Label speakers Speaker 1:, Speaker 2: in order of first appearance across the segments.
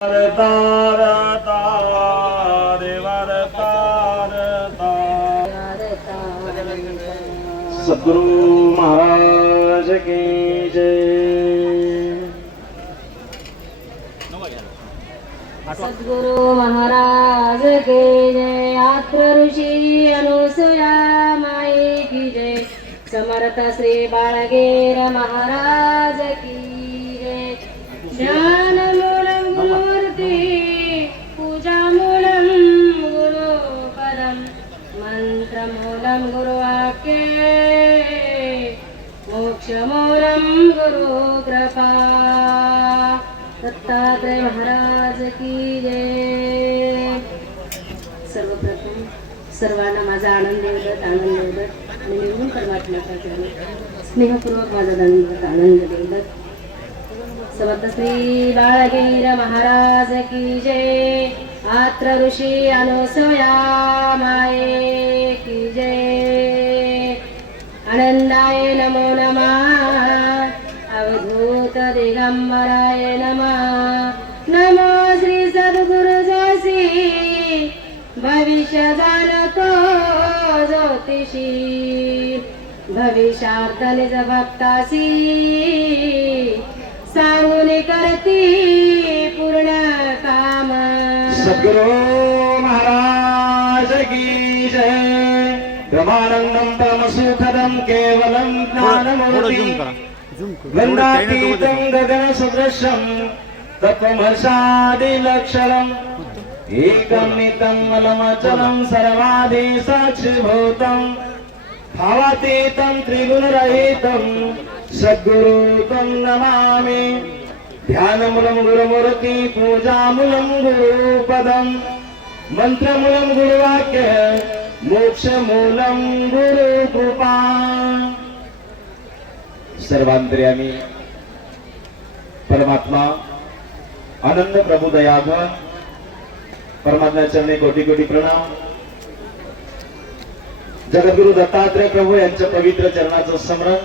Speaker 1: तारता देवार तारता सद्गुरु महाराज की जय।
Speaker 2: सद्गुरु महाराज के जय। आत्र ऋषी अनुसुया माई की जय। समर्थ श्री बाळगेर महाराज की मंत्र गुरुवाक्ये मोक्षमूलं मोक्ष गुरु दत्तात्रय महाराज की जय। सर्वप्रथम सर्वांना माझा आनंद उदत आनंद उदत आणि निघून परमात्म्याचा जन्म स्नेहपूर्वक माझा दंडत आनंद देवदत समर्थ श्री बाळगीर महाराज की जय. अत्र ऋषी अनुसया माये की जय। आनंदाय नमो नमः। अवधूत दिगंबराय नमः। नमो श्री सद्गुरु जसी भविष्य जाणतो ज्योतिषी। भविष्यार्थ निज भक्तासी।
Speaker 1: సద్గురు మహారాజ గీజే బ్రహ్మానందం పరమసుఖదం కేవలం జ్ఞానమూర్తి. గంగాతీతం గగన సదృశం తత్వమశాదిలక్షణం ఏకం నితం మలమచలం సర్వాది సాక్షిభూతం. భావాతీతం త్రిగుణరహితం. సద్గురు తం నమామి. नमामि ध्यानमूलं गुरुमूर्ति पूजामूलं गुरुपदम्। मंत्रमूलं गुरुवाक्य मोक्षमूलं गुरुकृपा। सर्वांतर्यामी परमात्मा आनंद प्रभू दयाघन परमात्मा चरणी कोटी कोटी प्रणाम। जगद्गुरु दत्तात्रय प्रभू यांच्या पवित्र चरणाचं स्मरण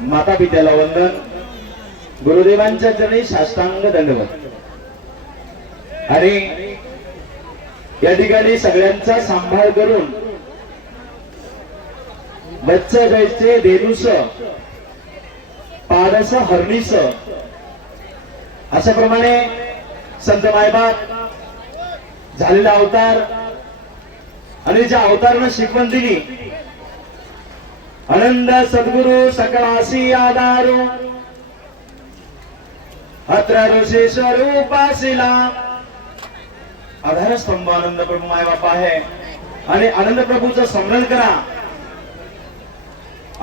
Speaker 1: माता पित्याला वंदन। गुरुदेवांच्या चरणी साष्टांग दंडवत. आणि या ठिकाणी सगळ्यांचा सांभाळ करून वच्च धेनुस पारस हरणीस अशाप्रमाणे संत मायबाप झालेला अवतार आणि ज्या अवतारनं शिकवण दिली आनंद सद्गुरु सकळासी आधारू. अत्र ऋषी स्वरूपाशिला आधार स्तंभ आनंद प्रभू मायबाप आहे आणि आनंद प्रभूचं स्मरण करा.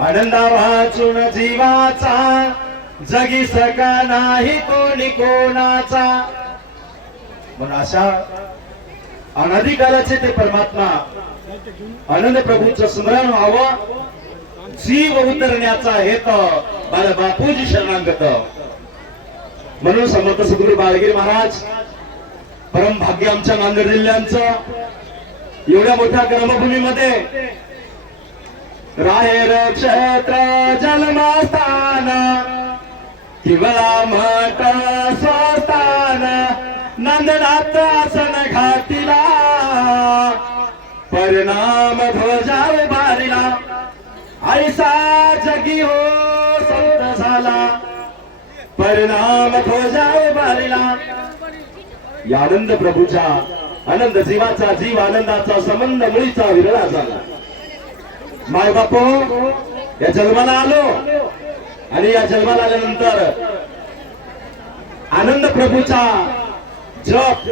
Speaker 1: आनंदा वाचून जीवाचा जगी सका नाही कोणी कोणाचा म्हणून अशा अनाधिकाराचे ते परमात्मा आनंद प्रभूचं स्मरण व्हावं. जीव उतरण्याचा हेत बाला बापूजी शरणांगत. म्हणून समर्थ सद्गुरु बाळगिरी महाराज परम भाग्य आमच्या नांदेड जिल्ह्यांचं. एवढ्या मोठ्या कर्मभूमीमध्ये राहेर क्षेत्र जन्मस्थान किवळा मठ स्वस्थान नंदनाथ आसन घाटीला परिणाम ध्वजा उभारिला. ऐसा जगी हो हरनाम ध्वजा उभारिला या आनंद प्रभूच्या आनंद जीवाचा जीव आनंदाचा संबंध मुळीचा विरळा झाला. माय बापो या जन्माला आलो. आणि या जन्माला आल्यानंतर आनंद प्रभूचा जप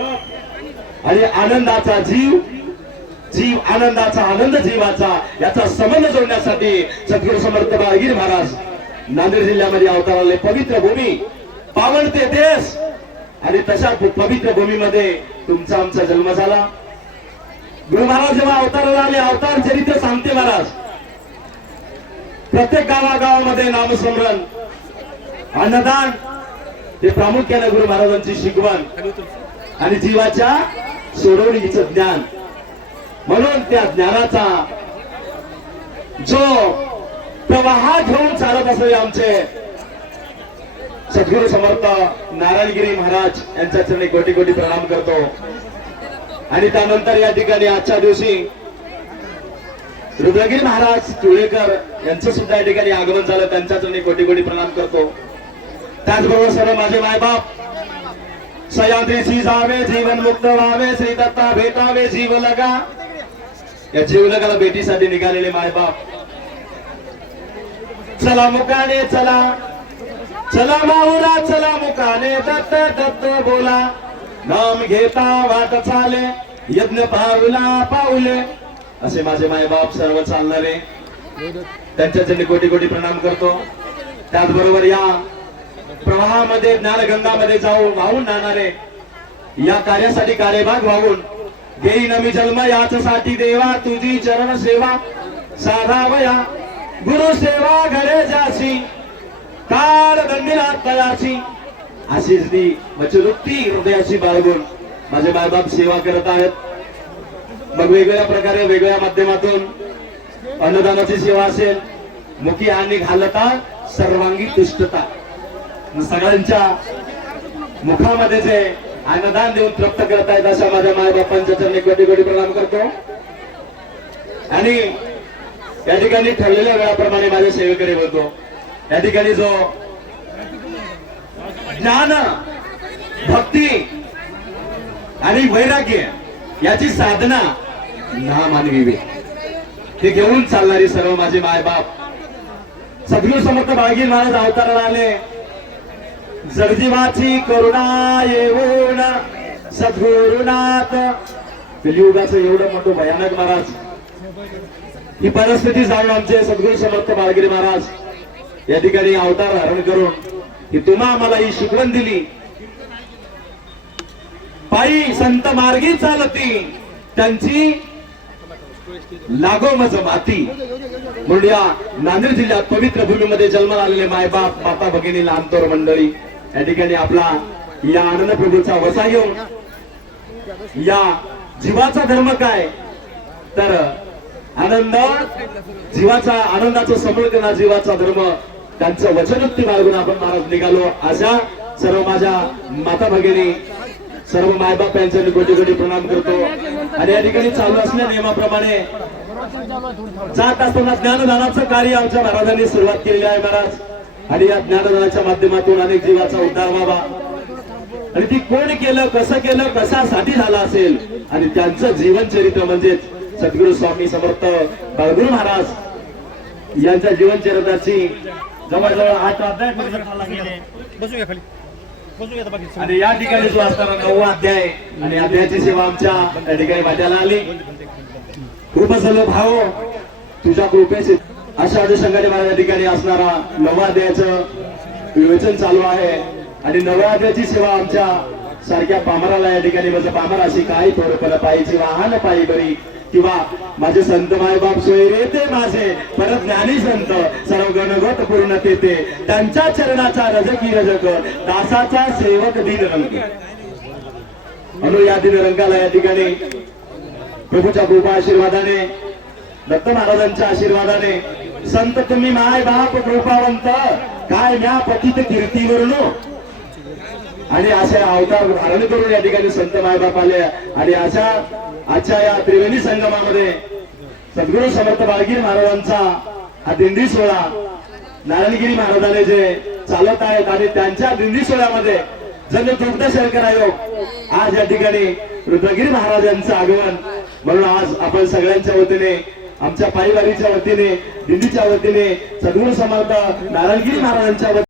Speaker 1: आणि आनंदाचा जीव जीव आनंदाचा आनंद जीवाचा याचा संबंध जोडण्यासाठी सद्गुरु समर्थ बाळगीर महाराज नांदेड जिल्ह्यामध्ये अवतारले पवित्र भूमी. पावडते देश. आणि तशा पवित्र भूमीमध्ये तुमचा आमचा जन्म झाला. गुरु महाराज जेव्हा अवताराला आले अवतार चरित्र सांगते महाराज. प्रत्येक गावागावामध्ये नामस्मरण अन्नदान हे प्रामुख्याने गुरु महाराजांची शिकवण. आणि जीवाच्या सोडवणीचं ज्ञान. म्हणून त्या ज्ञानाचा जो प्रवाह घेऊन चालत असावे आमचे सद्गुरु समर्थ नारायणगिरी महाराज यांच्या चरणी कोटी कोटी प्रणाम करतो. आणि त्यानंतर या ठिकाणी आजच्या दिवशी रुद्रगिरी महाराज तुळेकर यांचं सुद्धा या ठिकाणी आगमन झालं त्यांच्या चरणी कोटी कोटी प्रणाम करतो. त्याचबरोबर सर्व माझे मायबाप सह्याद्रीशी जावे जीवन मुक्त व्हावे श्री दत्ता भेटावे जीव लगा. या जीवलगाला भेटीसाठी निघालेले मायबाप चला मुकाने चला. चला माहुरा चला मुकाने. दत्त दत्त बोला. नाम घेता वाट चाले. यज्ञ पाहुला पाऊले. असे माझे मायबाप सर्व चालणारे. त्यांच्या कोटी कोटी प्रणाम करतो. त्याचबरोबर या प्रवाहामध्ये ज्ञानगंगामध्ये जाऊन वाहून जाणारे. या कार्यासाठी कार्यभाग वाहून. घेईन मी जन्म याच साठी देवा तुझी चरण सेवा. साधावया. गुरु सेवा घडे जाशी काळ दंडिला तयाची अशीच ती वचनोक्ती हृदयाची बाळगून माझे बायबाप सेवा करत आहेत. मग वेगवेगळ्या प्रकारे वेगळ्या माध्यमातून अन्नदानाची सेवा असेल मुखी आणि घालता सर्वांगी तुष्टता. सगळ्यांच्या मुखामध्ये जे अन्नदान देऊन तृप्त करत आहेत अशा माझ्या मायबापांच्या चरणी कोटी कोटी प्रणाम करतो. आणि या ठिकाणी ठरलेल्या वेळाप्रमाणे माझ्या सेवेकडे बोलतो. या ठिकाणी जो ज्ञान भक्ती आणि वैराग्य याची साधना ना मानवी हे घेऊन चालणारी सर्व माझे मायबाप. सद्गुरू समर्थ बाळगी महाराज अवताराला आले. जगजीवाची करुणा येऊन सद्गुरुनाथ. कलियुगाचं एवढं मोठं भयानक महाराज. ही परिस्थिती जाऊन आमचे सद्गुरू समर्थ बाळगिरी महाराज या ठिकाणी अवतार धारण करून की तुम्हा आम्हाला ही शिकवण दिली. पायी संत मार्गी चालती त्यांची लागो मज माती. म्हणून या नांदेड जिल्ह्यात पवित्र भूमीमध्ये जन्माला आलेले मायबाप माता भगिनी लांबतोर मंडळी या ठिकाणी आपला या आनंद प्रभूचा वसा घेऊन या जीवाचा धर्म काय? तर आनंद जीवाचा आनंदाचा समोर केला जीवाचा धर्म त्यांचं वचनोक्ती बाळगून आपण महाराज निघालो. अशा सर्व माझ्या माता भगिनी सर्व मायबाप यांच्या मी कोटी कोटी प्रणाम करतो. आणि या ठिकाणी चालू असल्या नियमाप्रमाणे जात असताना ज्ञानदानाचं कार्य आमच्या महाराजांनी सुरुवात केलेली आहे महाराज. आणि या ज्ञानदानाच्या माध्यमातून अनेक जीवाचा उद्धार व्हावा. आणि ती कोण केलं कसं केलं कशासाठी झालं असेल? आणि त्यांचं जीवन चरित्र म्हणजेच सद्गुरू स्वामी समर्थ बाळगुरू महाराज यांच्या जीवन चरित्राची जवळजवळ आठ अध्याय
Speaker 3: खाली.
Speaker 1: आणि या ठिकाणी जो असताना नववा अध्याय आणि अध्यायाची सेवा आमच्या त्या ठिकाणी वाट्याला आली. खूप झालं भाव तुझ्या कृपेचे अशा अनुषंगाने मला या ठिकाणी असणारा नववा अध्यायाचं विवेचन चालू आहे. आणि नवव्या अध्यायाची सेवा आमच्या सारख्या पामराला या ठिकाणी माझं पामर अशी काही थोडं पायीची वाहन पायी बरी किंवा माझे संत मायबाप सोयरे ते माझे. परत ज्ञानी संत सर्व गणगत पूर्ण तेथे. त्यांच्या चरणाचा रजकी रजक दासाचा सेवक दिन रंग म्हणून या दिन रंगाला या ठिकाणी प्रभूच्या कृपा आशीर्वादाने दत्त महाराजांच्या आशीर्वादाने संत तुम्ही माय बाप कृपावंत काय म्या पतित कीर्तीवरून आणि अशा अवतार धारण करून या ठिकाणी संत मायबाप आले. आणि अशा आजच्या या त्रिवेणी संगमामध्ये सद्गुरु समर्थ बाळगिरी महाराजांचा हा दिंडी सोहळा नारायणगिरी महाराजाने जे चालत आहेत आणि त्यांच्या दिंडी सोहळ्यामध्ये जण दुग्ध शंकर आयोग आज या ठिकाणी रुद्रगिरी महाराजांचं आगमन. म्हणून आज आपण सगळ्यांच्या वतीने आमच्या पायीवारीच्या वतीने दिंडीच्या वतीने सद्गुरु समर्थ नारायणगिरी महाराजांच्या